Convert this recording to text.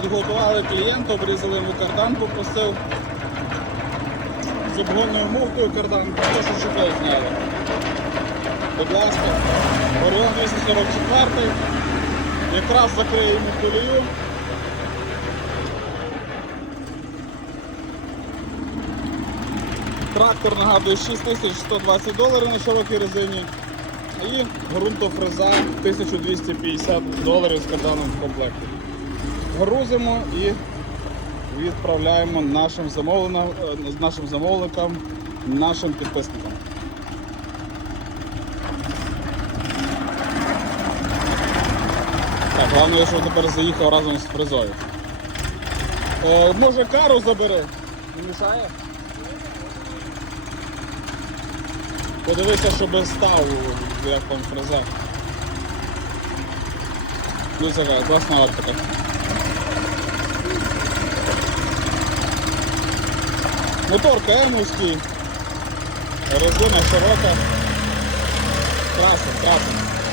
Підготували клієнта, обрізали йому кардан, попросив. З обгонною мовкою кардан, просто чехол зняли. Будь ласка, Оріон 244, якраз закриє йому колію. Трактор нагадує 6120 доларів на широкій резині. І ґрунтофреза 1250 доларів з карданом в комплекті. Грузимо і відправляємо нашим е, нашим замовникам, нашим підписникам. Так, головне, що тепер заїхав разом з фрезою. Е, може кару забери? Не мішає? Подивися, щоб став, як там фреза. Ну яка, класна оптика. Мотор КМовський, резина широка. Красно, красен.